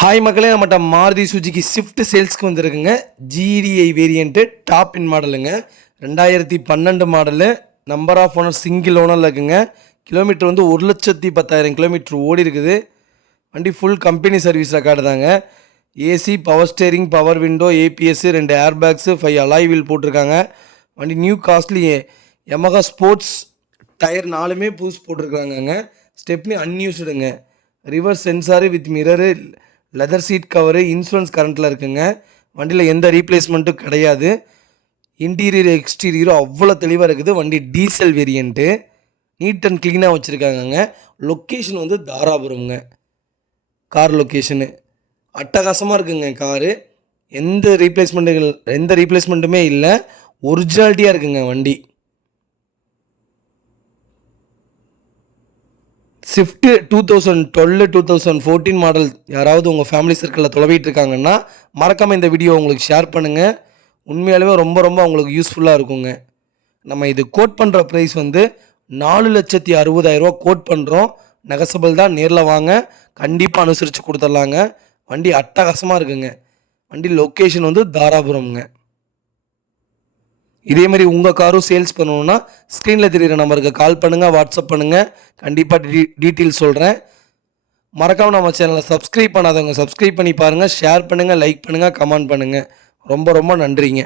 Hi மக்களே, நம்மகிட்ட Maruti Suzuki Swift சேல்ஸ்க்கு வந்திருக்குங்க. ஜிடிஐ வேரியண்ட்டு டாப் இன் மாடலுங்க. 2012 model. Number of owner single ஓனரில் இருக்குங்க. கிலோமீட்டர் வந்து 1,10,000 கிலோமீட்டர் ஓடி இருக்குது. வண்டி ஃபுல் கம்பெனி சர்வீஸ் ரெக்கார்டு தாங்க. AC, power steering, power window, ABS, 2 air bags, 5 alloy wheel போட்டிருக்காங்க. வண்டி new costly Yamaha sports tyre 4மே புதுசு போட்டிருக்காங்கங்க. ஸ்டெப்னி அன்யூஸ்டுங்க. Reverse sensor with mirror, leather seat cover, insurance கரண்ட்டில் இருக்குங்க. வண்டியில் எந்த ரீப்ளேஸ்மெண்ட்டும் கிடையாது. இன்டீரியர் எக்ஸ்டீரியரும் அவ்வளோ தெளிவாக இருக்குது. வண்டி டீசல் வேரியண்ட்டு. நீட் அண்ட் க்ளீனாக வச்சுருக்காங்கங்க. லொக்கேஷன் வந்து தாராபுரம்ங்க. கார் லொக்கேஷனு அட்டகாசமாக இருக்குங்க. காரு எந்த ரீப்ளேஸ்மெண்ட்டுமே இல்லை. ஒரிஜினாலிட்டியாக இருக்குங்க வண்டி. ஸ்விஃப்ட் 2012 2014 மாடல் யாராவது உங்கள் ஃபேமிலி சர்க்கிளில் தொலைவிட்டு இருக்காங்கன்னா மறக்காமல் இந்த வீடியோ உங்களுக்கு ஷேர் பண்ணுங்கள். உண்மையாலுமே ரொம்ப உங்களுக்கு யூஸ்ஃபுல்லாக இருக்குங்க. நம்ம இது கோட் பண்ணுற ப்ரைஸ் வந்து 4,60,000 கோட் பண்ணுறோம். நெகசபிள் தான். நேரில் வாங்க, கண்டிப்பாக அனுசரித்து கொடுத்துட்லாங்க. வண்டி அட்டகாசமாக இருக்குங்க. வண்டி லொக்கேஷன் வந்து தாராபுரம்ங்க. இதே மாதிரி உங்கள் காரும் சேல்ஸ் பண்ணணுன்னா ஸ்க்ரீனில் தெரிகிற நம்பருக்கு கால் பண்ணுங்கள், வாட்ஸ்அப் பண்ணுங்கள். கண்டிப்பாக டீட்டெயில்ஸ் சொல்கிறேன். மறக்காமல் நம்ம சேனலை சப்ஸ்கிரைப் பண்ணாதவங்க சப்ஸ்கிரைப் பண்ணி பாருங்கள். ஷேர் பண்ணுங்கள், லைக் பண்ணுங்கள், கமெண்ட் பண்ணுங்கள். ரொம்ப நன்றிங்க.